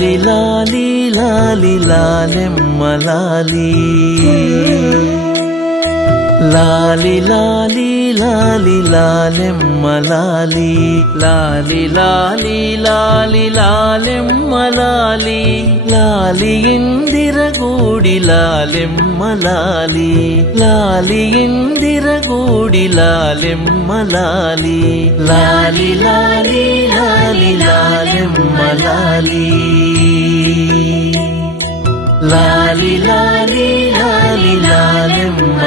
లాలి లాలి లాలి లాలెమ్మ లాలి. లాలి లాలి లాలి లాలెమ్మ లాలి. లాలి లాలి లాలి లాలెమ్మ లాలి. లాలి ఇందిరగూడి లాలెమ్మ లాలి. లాలి ఇందిరగూడి లాలెమ్మ లాలి. లాలి లాలి లాలి లాలెమ్మ లాలి లాలి లాలి లాలి లాలెమ్మ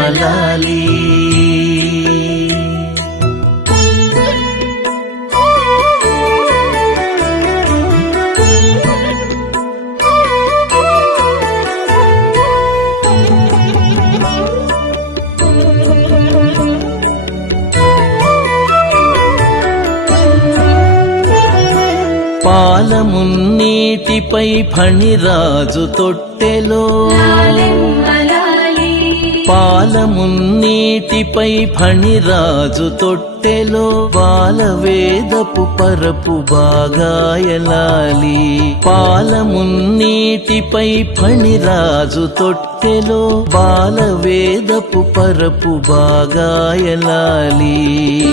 పాలమున్నీటిపై ఫణిరాజు తొట్టెలో. పాలమున్నీటిపై ఫణిరాజు తొట్టెలో. బాలవేదపు పరపు బాగాయలాలి. పాలమున్నీటిపై ఫణిరాజు తొట్టెలో. బాలవేదపు పరపు బాగాయలాలి.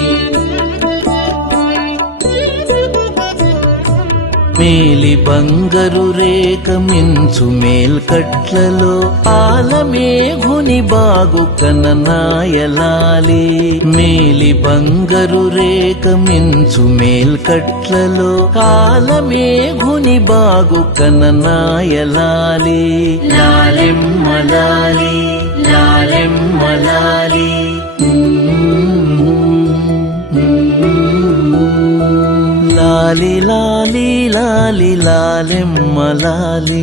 మేలి బంగరు రేఖ మించు మేల్కట్లలో ఆలమేఘుని బాగు కననాయలాలి. మేలి బంగరు రేఖ మించు మేల్కట్లలో ఆలమేఘుని బాగు కననాయలాలి. లాలెమ్మలాలి లాలి లాలి లాలి లాలెమ్మ లాలి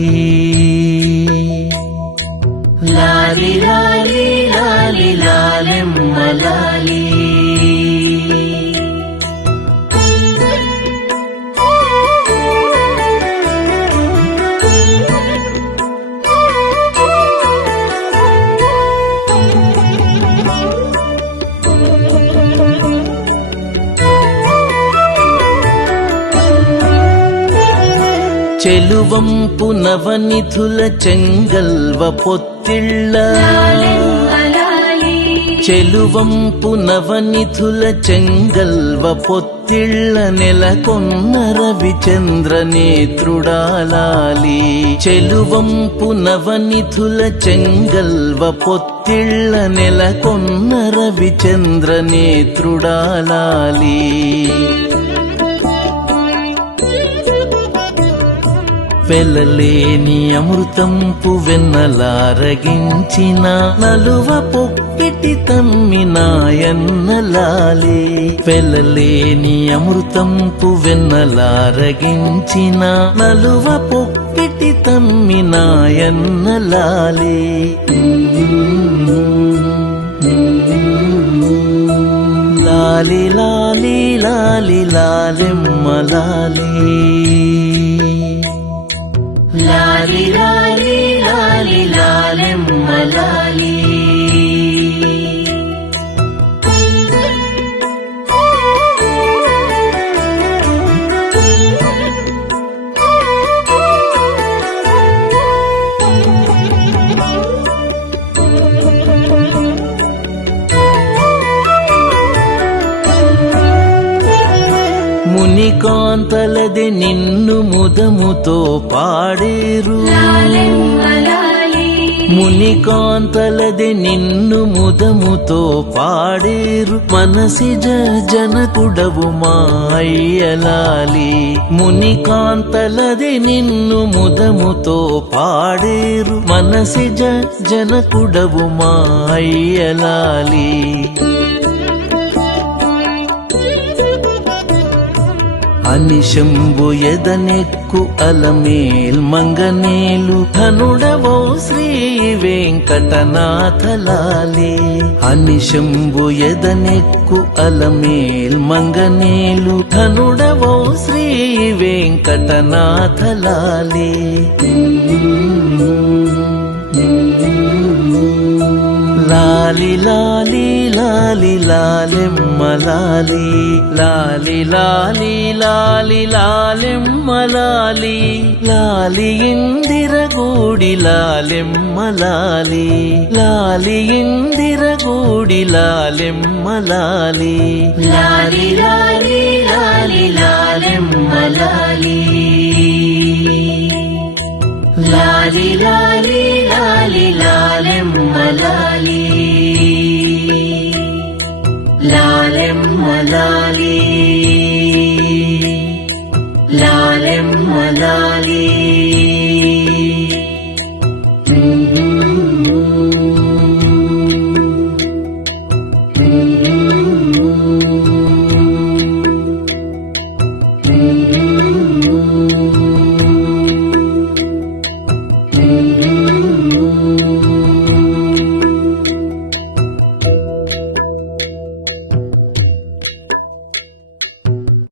లాలి లాలి లాలి లాలెమ్మ లాలి. చెలువంపు నవనిధుల చెంగల్వ పొత్తిళ్ళ. చెలువంపు నవనిధుల చెంగల్వ పొత్తిళ్ళ నెలకొన్న రవిచంద్ర నేత్రుడాలాలి. చెలువంపు నవనిధుల చెంగల్వ పొత్తిళ్ళ నెలకొన్న రవిచంద్ర నేత్రుడాలాలి. వెలలేని అమృతంపు వెన్నలారగించిన నలువ పొప్పిటి తమ్మి నాయన్నలాలి వెలలేని అమృతంపు వెన్నలారగించిన నలువ పొప్పిటి తమ్మి నాయన్నలాలి లాలి లాలి లాలి లాలెమ్మ లాలి. లాలి లాలి లాలి లాలెమ్మ లాలి మునికాంతలది నిన్ను ముదముతో పాడేరు. మునికాంతలది నిన్ను ముదముతో పాడేరు. మనసిజ జనకుడవు మా అయ్యలాలి మునికాంతలది నిన్ను ముదముతో పాడేరు. మనసిజ జనకుడవు మా అయ్యలాలి అనిశంబు ఎదనెక్కు అలమేల్ మంగనేలు ధనుడవో శ్రీ వెంకటనాథలాలి. అనిశంబు ఎదనెక్కు అలమేల్ మంగనేలు ధనుడవో శ్రీ వెంకటనాథలాలి. లాలి లాలి లాలెమ్మ లాలి లాలి లాలి లాలి లాలెమ్మ లాలి లాలి ఇందిరగూడి లాలెమ్మ లాలి లాలి ఇందిరగూడి లాలెమ్మ లాలి లాలి. లాలి Thank you.